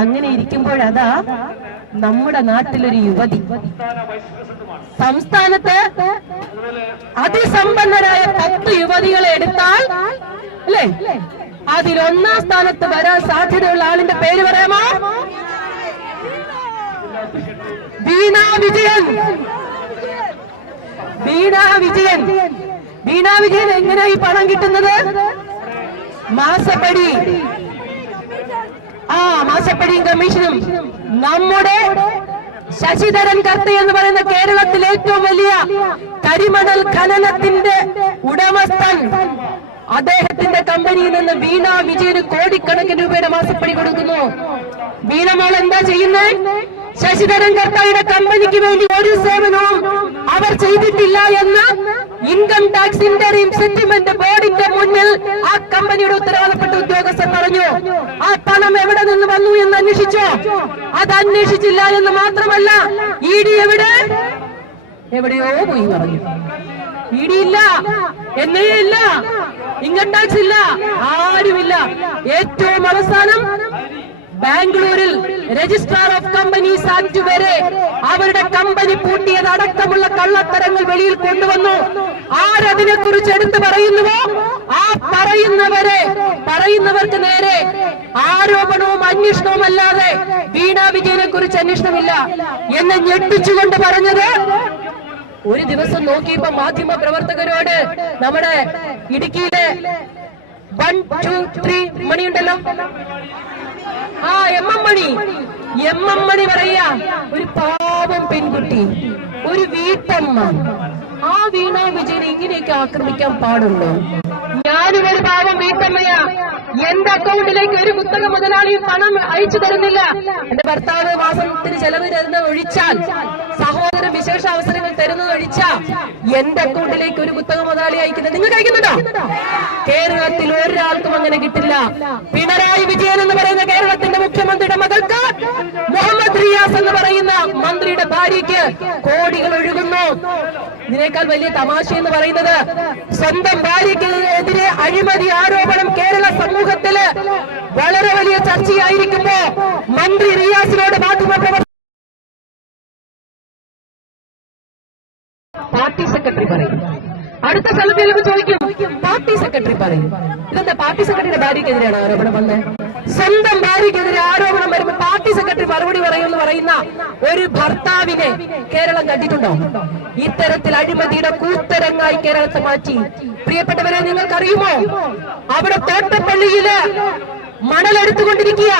അങ്ങനെ ഇരിക്കുമ്പോഴതാ നമ്മുടെ നാട്ടിലൊരു യുവതി സംസ്ഥാനത്ത് അതിസമ്പന്നരായ 10 യുവതികളെ എടുത്താൽ അല്ലേ അതിൽ 1ാം സ്ഥാനത്ത് വരാൻ സാധ്യതയുള്ള ആളിന്റെ പേര് പറയാമോ? വീണ വിജയൻ. വീണ വിജയൻ. വീണ വിജയൻ എങ്ങനെയാ ഈ പണം കിട്ടുന്നത്? മാസപ്പടി. മാസപ്പടിയും കമ്മീഷനും. നമ്മുടെ ശശിധരൻ കർത്ത എന്ന് പറയുന്ന കേരളത്തിലെ ഏറ്റവും വലിയ കരിമണൽ ഖനനത്തിന്റെ ഉടമസ്ഥൻ, അദ്ദേഹത്തിന്റെ കമ്പനിയിൽ നിന്ന് വീണ വിജയന് കോടിക്കണക്കിന് രൂപയുടെ മാസപ്പടി കൊടുക്കുന്നു. വീണ മോൾ എന്താ ചെയ്യുന്നത്? ശശിധരൻ കർത്തായുടെ കമ്പനിക്ക് വേണ്ടി ഒരു സേവനവും അവർ ചെയ്തിട്ടില്ല എന്ന് ഇൻകം ടാക്സ് ഇന്ററിം സെറ്റിൽമെന്റ് ബോർഡിന്റെ മുന്നിൽ ആ കമ്പനിയുടെ ഉത്തരവാദപ്പെട്ട ഉദ്യോഗസ്ഥർ പറഞ്ഞു. ആ പണം എവിടെ നിന്ന് വന്നു എന്ന് അന്വേഷിച്ചോ? അത് അന്വേഷിച്ചില്ല എന്ന് മാത്രമല്ല, ഇഡി എവിടെയോ പോയി പറഞ്ഞു. ഇഡി ഇല്ല, എന്നേ ഇല്ല, ഇൻകം ടാക്സ് ഇല്ല, ആരുമില്ല. ഏറ്റവും അവസാനം ബാംഗ്ലൂരിൽ രജിസ്ട്രാർ ഓഫ് കമ്പനീസ് ആക്ട് വരെ അവരുടെ കമ്പനി പൂട്ടിയതടക്കമുള്ള കള്ളത്തരങ്ങൾ വെളിയിൽ കൊണ്ടുവന്നു. ആരതിനെ കുറിച്ച് എടുത്തു പറയുന്നുവോ ആ പറയുന്നവർക്ക് നേരെ ആരോപണവും അന്വേഷണവും അല്ലാതെ വീണ വിജയനെ കുറിച്ച് അന്വേഷണമില്ല എന്ന് ഞെട്ടിച്ചുകൊണ്ട് പറഞ്ഞത്. ഒരു ദിവസം നോക്കിയപ്പോ മാധ്യമ പ്രവർത്തകരോട് നമ്മുടെ ഇടുക്കിയിലെ 1, 2, 3 മണിയുണ്ടല്ലോ, എം എം മണി പറയാ, ഒരു പാവം പെൺകുട്ടി, ഒരു വീട്ടമ്മ, ആ വീണ വിജയനെ ഇങ്ങനെയൊക്കെ ആക്രമിക്കാൻ പാടുള്ളൂ? ഞാനും ഒരു പാവം വീട്ടമ്മയാ. എന്റെ അക്കൗണ്ടിലേക്ക് ഒരു കുത്തക മുതലാളിയും പണം അയച്ചു തരുന്നില്ല. എന്റെ ഭർത്താവ് മാസത്തിന് ചെലവ് തരുന്നത് ഒഴിച്ചാൽ, സഹോദരൻ വിശേഷ അവസരങ്ങൾ തരുന്നത് ഒഴിച്ചാൽ എന്റെ അക്കൗണ്ടിലേക്ക് ഒരു കുത്തക മുതലാളി അയക്കുന്നത് നിങ്ങൾക്ക് അയക്കുന്നുണ്ടോ? കേരളത്തിൽ ഒരാൾക്കും അങ്ങനെ കിട്ടില്ല. പിണറായി വിജയൻ എന്ന് പറയുന്ന കേരളത്തിന്റെ മുഖ്യമന്ത്രിയുടെ മകൾക്ക്, മുഹമ്മദ് റിയാസ് എന്ന് പറയുന്ന മന്ത്രിയുടെ ഭാര്യയ്ക്ക് കോടികൾ ഒഴുകുന്നു. ഇതിനേക്കാൾ വലിയ തമാശ എന്ന് പറയുന്നത്, സ്വന്തം ഭാര്യയ്ക്കെതിരെ അഴിമതി ആരോപണം കേരള സമൂഹത്തില് വളരെ വലിയ ചർച്ചയായിരിക്കുമ്പോ മന്ത്രി റിയാസിനോട് മാധ്യമപ്രവർത്തകർ പാർട്ടി സെക്രട്ടറി പറയും. അടുത്ത സ്ഥലത്ത് ചിലപ്പോൾ ചോദിക്കും, പാർട്ടി സെക്രട്ടറി പറയും. ഇതെന്താ പാർട്ടി സെക്രട്ടറിയുടെ ഭാര്യക്കെതിരെയാണ് ആരോപണം വന്നത്? സ്വന്തം ഭാര്യക്കെതിരെ ആരോപണം വരുമ്പോൾ പാർട്ടി സെക്രട്ടറി മറുപടി പറയുമെന്ന് പറയുന്ന ഒരു ഭർത്താവിനെ കേരളം കണ്ടിട്ടുണ്ടോ? ഇത്തരത്തിൽ അഴിമതിയുടെ കൂത്തരങ്ങായി കേരളത്തെ മാറ്റി. പ്രിയപ്പെട്ടവരെ, നിങ്ങൾക്കറിയുമോ, അവിടെ തോട്ടപ്പള്ളിയില് മണലെടുത്തുകൊണ്ടിരിക്കുക,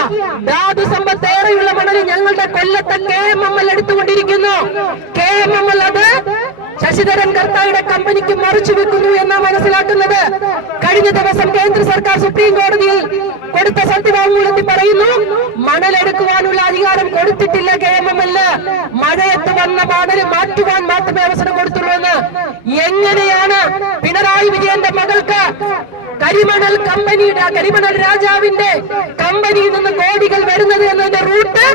ധാതു സമ്പത്തേറെയുള്ള മണൽ ഞങ്ങളുടെ കൊല്ലത്തെ KMML എടുത്തുകൊണ്ടിരിക്കുന്നു. KMML അത് ശശിധരൻ കർത്തായുടെ കമ്പനിക്ക് മറിച്ചു വെക്കുന്നു എന്നാണ് മനസ്സിലാക്കുന്നത്. കഴിഞ്ഞ ദിവസം കേന്ദ്ര സർക്കാർ സുപ്രീം കോടതിയിൽ കൊടുത്ത സത്യവാങ്മൂലത്തിൽ പറയുന്നു, മണലെടുക്കുവാനുള്ള അധികാരം കൊടുത്തിട്ടില്ല KMML, മഴയത്ത് വന്ന മണൽ മാറ്റുവാൻ മാത്രമേ അവസരം കൊടുത്തുള്ളൂ എന്ന്. എങ്ങനെയാണ് പിണറായി വിജയന്റെ മകൾക്ക് കരിമണൽ രാജാവിന്റെ കമ്പനിയിൽ നിന്ന് കോടികൾ വരുന്നത് എന്നതിന്റെ റൂട്ട്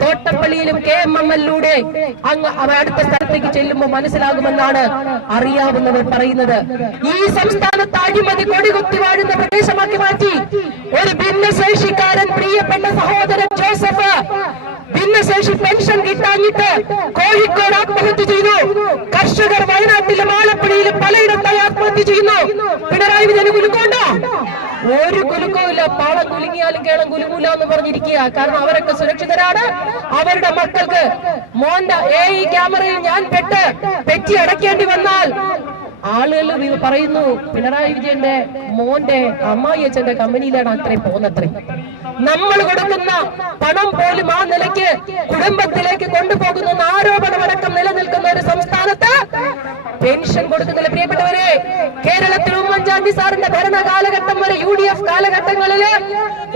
തോട്ടപ്പള്ളിയിലും KMML-ലൂടെ അങ്ങ് അടുത്ത സ്ഥലത്തേക്ക് ചെല്ലുമ്പോൾ മനസ്സിലാകുമെന്നാണ് അറിയാവുന്നവർ പറയുന്നത്. ഈ സംസ്ഥാനത്ത് അഴിമതി കൊടികുത്തി വാഴുന്ന പ്രദേശമാക്കി മാറ്റി. ഒരു ഭിന്നശേഷിക്കാരൻ, പ്രിയപ്പെട്ട സഹോദരൻ ജോസഫ്, ഭിന്നശേഷി പെൻഷൻ കിട്ടാഞ്ഞിട്ട് കോഴിക്കോട് ആത്മഹത്യ ചെയ്തു. കർഷകർ വയനാട്ടിലും ആലപ്പുഴയിലും പലയിടത്തായി ആത്മഹത്യ ചെയ്യുന്നു. പിണറായി വിജയന് കുലുക്കമുണ്ടോ? ഒരു കുലുക്കവുമില്ല. പാളം കുലുങ്ങിയാലും കേളം കുലുങ്ങൂല എന്ന് പറഞ്ഞിരിക്കുക. കാരണം അവരൊക്കെ സുരക്ഷിതരാണ്. അവരുടെ മക്കൾക്ക് മോന്റെ ഈ ക്യാമറയിൽ ഞാൻ പെറ്റി അടയ്ക്കേണ്ടി വന്നാൽ ആളുകൾ പറയുന്നു, പിണറായി വിജയന്റെ മോന്റെ അമ്മായി അച്ഛന്റെ കമ്പനിയിലാണ് അത്രയും പോകുന്നത്രയും. നമ്മൾ കൊടുക്കുന്ന പണം പോലും ആ നിലയ്ക്ക് കുടുംബത്തിലേക്ക് കൊണ്ടുപോകുന്ന ആരോപണമടക്കം നിലനിൽക്കുന്ന ഒരു സംസ്ഥാനത്ത് പെൻഷൻ കൊടുക്കുന്നില്ല. പ്രിയപ്പെട്ടവരെ, കേരളത്തിൽ ഉമ്മൻചാണ്ടി സാറിന്റെ ഭരണ കാലഘട്ടം വരെ, UDF കാലഘട്ടങ്ങളില്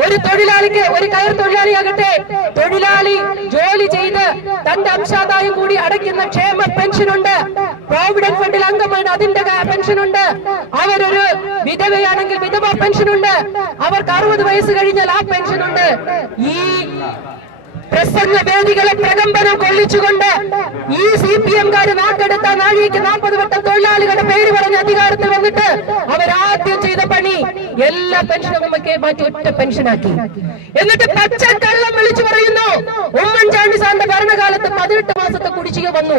ഒരു തൊഴിലാളിക്ക്, ഒരു കയർ തൊഴിലാളിയാകട്ടെ, തൊഴിലാളി ജോലി ചെയ്ത് തന്റെ അംശാദായം കൂടി അടയ്ക്കുന്ന ക്ഷേമ പെൻഷനുണ്ട്. പ്രോവിഡന്റ് ഫണ്ടിൽ അംഗമാണ്, അതിന്റെ പെൻഷനുണ്ട്. അവരൊരു വിധവയാണെങ്കിൽ വിധവാ പെൻഷനുണ്ട്. അവർക്ക് 60 വയസ്സ് കഴിഞ്ഞാൽ ആ പെൻഷനുണ്ട്. ഈ പ്രസംഗ വേദികളെ പ്രകമ്പനം കൊള്ളിച്ചുകൊണ്ട് ഈ CPM-കാര് നാക്കെടുത്ത നാഴികയ്ക്ക് 40 വട്ടം തൊഴിലാളികളുടെ പേര് പറഞ്ഞ് അധികാരത്തിൽ വന്നിട്ട് അവരാദ്യം ചെയ്ത പണി എല്ലാ പെൻഷനും മാറ്റി ഒറ്റ പെൻഷനാക്കി. എന്നിട്ട് പച്ചക്കള്ളം വിളിച്ചു വീഡിയോ വന്നു.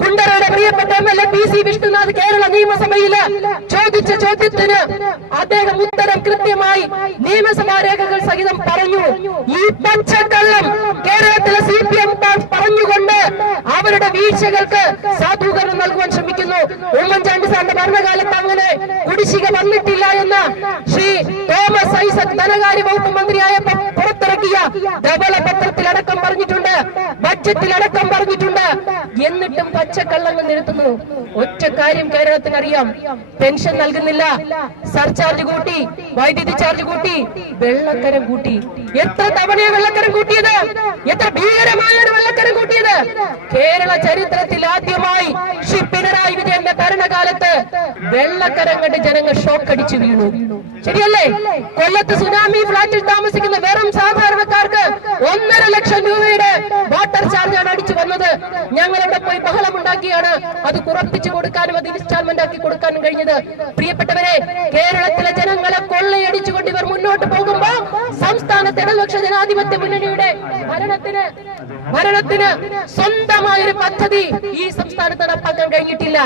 കുണ്ടറയുടെ പ്രിയപ്പെട്ട MLA PC വിഷ്ണുനാഥ് കേരള നിയമസഭയില് ചോദിച്ച ചോദ്യത്തിന് അദ്ദേഹം ഉത്തരം കൃത്യമായി നിയമസഭാ രേഖകൾ സഹിതം പറഞ്ഞു. ഈ പച്ചക്കള്ളം കേരളത്തിലെ CPM പറഞ്ഞുകൊണ്ട് അവരുടെ വീഴ്ചകൾക്ക് സാധൂകരണം നൽകുവാൻ ശ്രമിക്കുന്നു. ഉമ്മൻചാണ്ടി സാറിന്റെ ഭരണകാലത്ത് അങ്ങനെ കുടിശ്ശിക വന്നിട്ടില്ല എന്ന് ശ്രീ തോമസ് ഐസക് ധനകാര്യ വകുപ്പ് മന്ത്രിയായപ്പോൾ പുറത്തിറക്കിയ ധവളപത്രത്തിലടക്കം പറഞ്ഞിട്ടുണ്ട്, ബഡ്ജറ്റിലടക്കം പറഞ്ഞിട്ടുണ്ട്. എന്നിട്ടും പച്ചക്കള്ളങ്ങൾ നിരത്തുന്നു. ഒറ്റ കാര്യം കേരളത്തിന് അറിയാം, പെൻഷൻ നൽകുന്നില്ല, സർചാർജ് കൂട്ടി, വൈദ്യുതി ചാർജ് കൂട്ടി, വെള്ളക്കരം കൂട്ടി. എത്ര തവണയാണ് വെള്ളക്കരം കൂട്ടിയത്? എത്ര ഭീകരമായാണ് വെള്ളക്കരം കൂട്ടിയത്? കേരള ചരിത്രത്തിൽ ആദ്യമായി ശ്രീ പിണറായി വിജയന്റെ ഭരണകാലത്ത് വെള്ളക്കരം കണ്ട് ജനങ്ങൾ ഷോക്കടിച്ചു വീണു. ശരിയല്ലേ? കൊല്ലത്ത് സുനാമി ഫ്ളാറ്റിൽ താമസിക്കുന്ന വെറും സാധാരണക്കാർക്ക് 1.5 ലക്ഷം രൂപയുടെ വാട്ടർ ചാർജാണ് അടിച്ചു വന്നത്. ഞങ്ങൾ അവിടെ പോയി ബഹളമുണ്ടാക്കിയാണ് അത് കുറപ്പിച്ചു കൊടുക്കാനും അത് ഇൻസ്റ്റാൾമെന്റ് ആക്കി കൊടുക്കാനും കഴിഞ്ഞത്. പ്രിയപ്പെട്ടവരെ, കേരളത്തിലെ ജനങ്ങളെ കൊള്ളയടിച്ചുകൊണ്ട് ഇവർ മുന്നോട്ട് പോകുമ്പോ സംസ്ഥാനത്ത് ഇടതുപക്ഷ ജനാധിപത്യ മുന്നണിയുടെ ഭരണത്തിന് സ്വന്തമായൊരു പദ്ധതി ഈ സംസ്ഥാനത്ത് നടപ്പാക്കാൻ കഴിഞ്ഞിട്ടില്ല.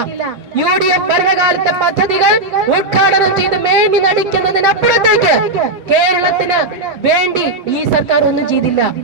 UDF ഭരണകാലത്തെ പദ്ധതികൾ ഉദ്ഘാടനം ചെയ്ത് മേനി നടിക്കുന്നതിനപ്പുറത്തേക്ക് കേരളത്തിന് വേണ്ടി ഈ സർക്കാർ ഒന്നും ചെയ്തില്ല.